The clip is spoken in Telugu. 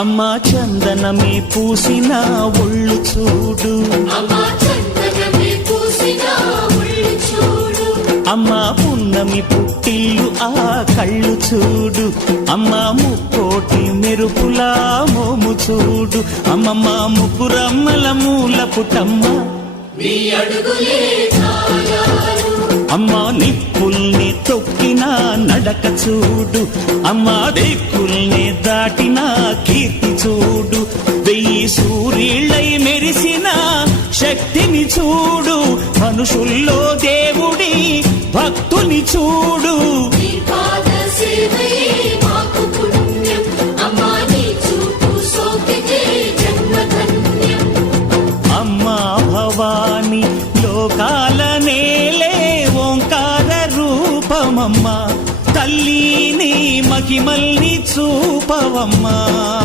అమ్మా చందనమే పూసిన ఒళ్ళు చూడు, అమ్మా పున్నమి పుట్టిల్లు ఆ కళ్ళు చూడు, అమ్మా ముక్కోటి మెరుపులా మోము చూడు, అమ్మమ్మ ముగ్గురమ్మల మూల పుటమ్మ అమ్మా నిప్పుల్ని తొక్కిన నడక చూడు, అమ్మా దిక్కుల్ని దాటిన కీర్తి చూడు, 1000 సూర్యుళ్ళై మెరిసిన శక్తిని చూడు, మనుషుల్లో దేవుడి భక్తుని చూడు. అమ్మా భవాని లోకాల నేలే ఓంకార రూపమమ్మా, తల్లిని మహిమల్ని చూపవమ్మా.